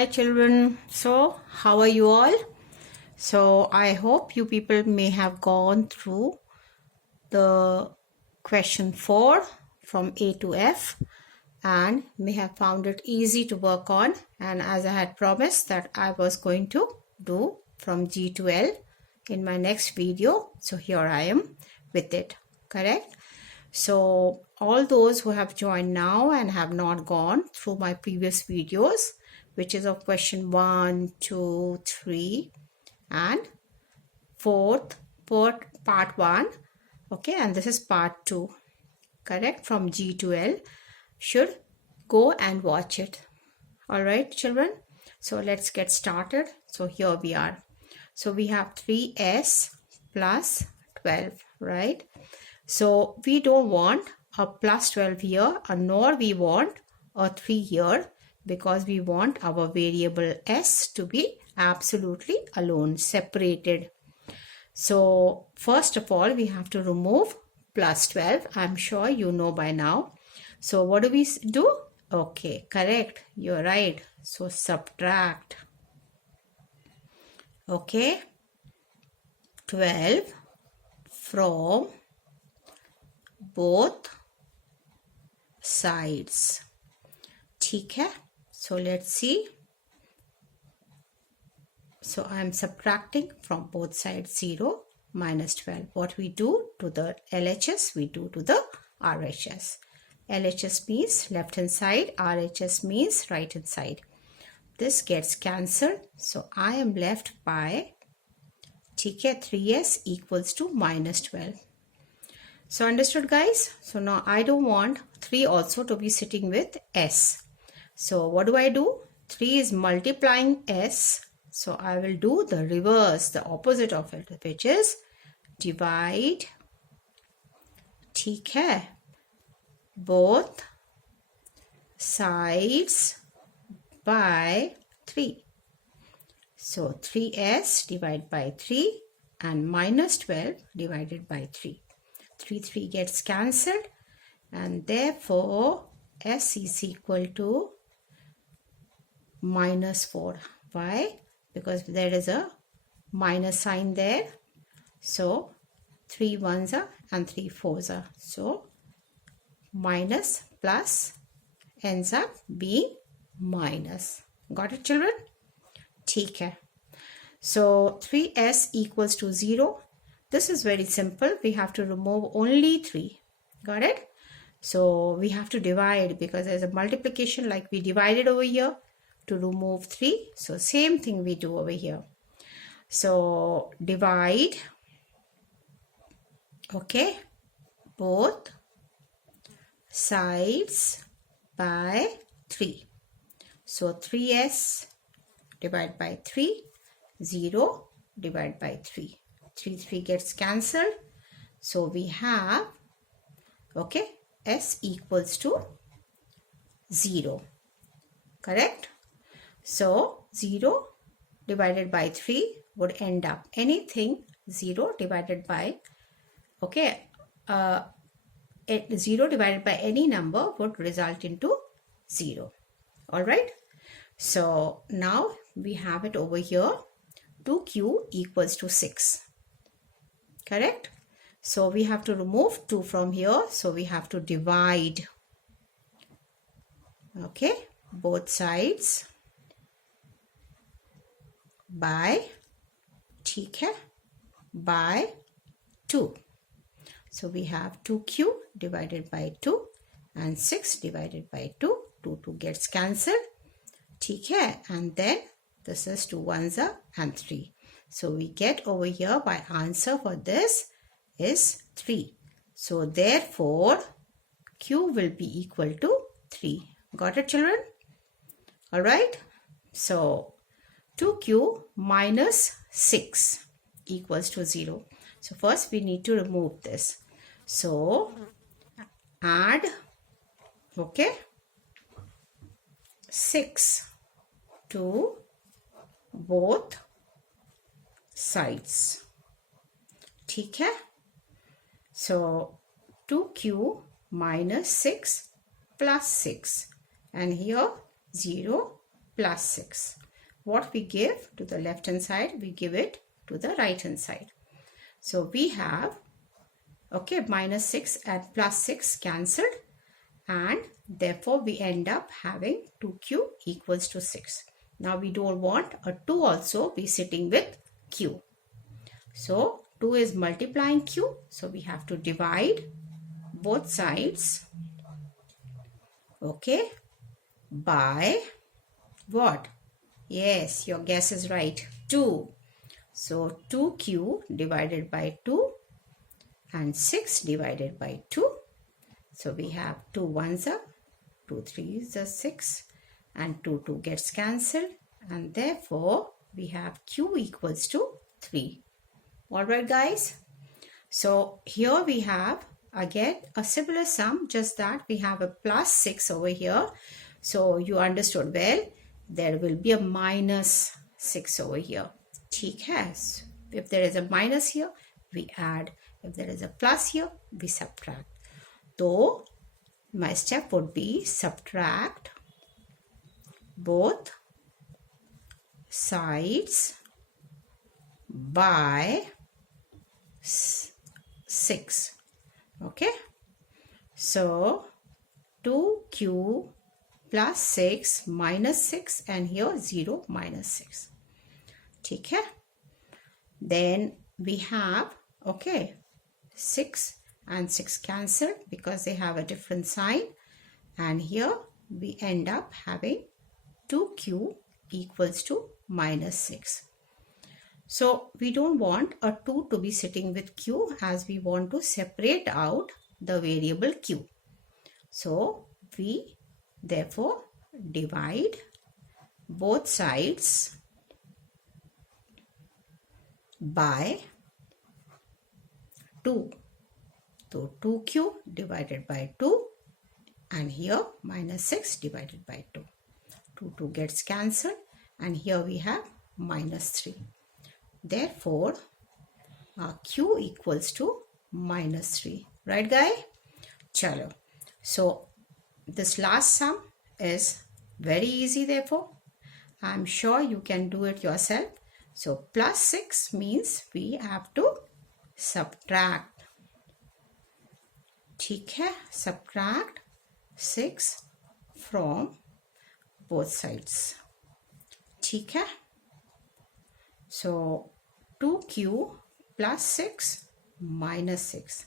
Hi children, so how are you all? So I hope you people may have gone through the question 4 from A to F and may have found it easy to work on, and as I had promised that I was going to do from G to L in my next video, so here I am with it, correct? So all those who have joined now and have not gone through my previous videos, which is of question 1, 2, 3 and 4th part 1, okay, and this is part 2, correct, from G to L, should go and watch it. All right children, so let's get started. So here we are. So we have 3s plus 12, right? So we don't want a plus 12 here, nor we want a 3 here, because we want our variable s to be absolutely alone, separated. So first of all, we have to remove plus 12. I'm sure you know by now. So what do we do? Okay, correct. You're right. So subtract. Okay. 12 from both sides. ठीक है? So let's see. So I'm subtracting from both sides 0 minus 12. What we do to the LHS, we do to the RHS. LHS means left hand side, RHS means right hand side. This gets cancelled. So I am left by 3s equals to minus 12. So understood guys? So now I don't want 3 also to be sitting with s. So what do? 3 is multiplying s. So I will do the reverse, the opposite of it, which is divide, ठीक है, both sides by 3. So 3s divided by 3 and minus 12 divided by 3. 3 gets cancelled, and therefore s is equal to minus 4. Why? Because there is a minus sign there. So 3 ones are and 3 fours are. So minus plus ends up being minus. Got it children? ठीक है. So 3s equals to 0. This is very simple. We have to remove only 3. Got it? So we have to divide, because there's a multiplication like we divided over here to remove 3. So same thing we do over here. So divide, okay, both sides by 3. So 3s divided by 3, 0 divided by 3. 3 gets cancelled. So we have, okay, s equals to 0. Correct? So 0 divided by 3 would end up anything 0 divided by, okay, 0 divided by any number would result into 0. All right. So now we have it over here. 2q equals to 6. Correct? So we have to remove 2 from here. So we have to divide, okay, both sides by, ठीक है, by 2. So we have 2q divided by 2 and 6 divided by 2. 2 gets cancelled. ठीक है, and then this is 2 ones are and 3. So we get over here, my answer for this is 3. So therefore q will be equal to 3. Got it children? All right. So 2q minus 6 equals to 0. So first we need to remove this. So add, okay, 6 to both sides. ठीक है? So 2q minus 6 plus 6, and here 0 plus 6. What we give to the left hand side, we give it to the right hand side. So we have, okay, minus 6 and plus 6 cancelled, and therefore we end up having 2q equals to 6. Now we don't want a 2 also be sitting with q. So 2 is multiplying q, so we have to divide both sides, okay, by what? Yes, your guess is right, 2. So 2q divided by 2 and 6 divided by 2. So we have 2 1s are 2 3s are 6 and 2 gets cancelled, and therefore we have q equals to 3. Alright guys, so here we have again a similar sum, just that we have a plus 6 over here. So you understood well, there will be a minus 6 over here. ठीक है? If there is a minus here, we add. If there is a plus here, we subtract. So my step would be subtract both sides by 6. Okay, so 2q plus 6 minus 6, and here 0 minus 6. ठीक है? Then we have, okay, 6 and 6 cancelled because they have a different sign, and here we end up having 2q equals to minus 6. So we don't want a 2 to be sitting with q, as we want to separate out the variable q. So we therefore divide both sides by 2. So 2q divided by 2, and here minus 6 divided by 2. 2 gets cancelled, and here we have minus 3. Therefore, q equals to minus 3. Right, guy? Chalo. So, this last sum is very easy, therefore. I'm sure you can do it yourself. So, plus 6 means we have to subtract. ठीक है? Subtract 6 from both sides. ठीक है? So 2q plus 6 minus 6,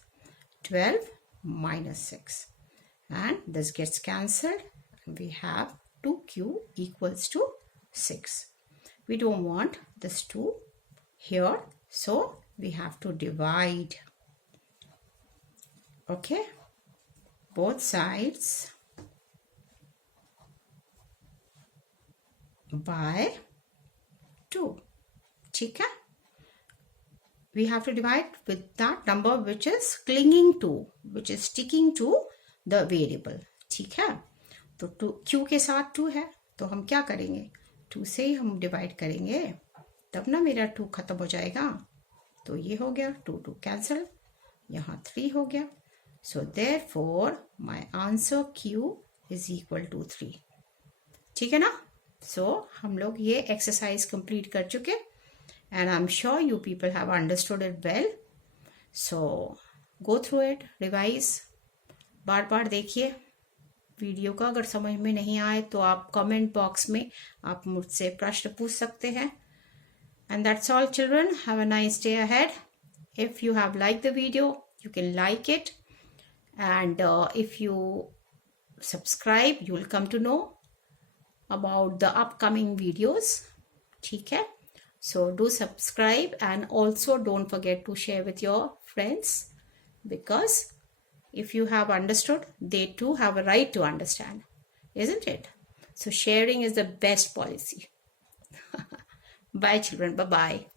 12 minus 6, and this gets cancelled, and we have 2q equals to 6. We don't want this 2 here, so we have to divide, okay, both sides by 2. ठीक है? We have to divide with that number which is clinging to, which is sticking to the variable. ठीक है? तो 2 q के साथ 2 है, तो हम क्या करेंगे? 2 से ही हम डिवाइड करेंगे, तब ना मेरा 2 खत्म हो जाएगा. तो ये हो गया, 2 कैंसिल, यहाँ 3 हो गया. So therefore my answer q is equal to 3. ठीक है ना? So हम लोग ये एक्सरसाइज कंप्लीट कर चुके, and I'm sure you people have understood it well. So go through it, revise, बार बार देखिए वीडियो का. अगर समझ में नहीं आए तो आप कमेंट बॉक्स में आप मुझसे प्रश्न पूछ सकते हैं. And that's all, children. Have a nice day ahead. If you have liked the video, you can like it, and if you subscribe, you will come to know about the upcoming videos. ठीक है? So do subscribe, and also don't forget to share with your friends, because if you have understood, they too have a right to understand, isn't it? So sharing is the best policy. Bye children. Bye-bye.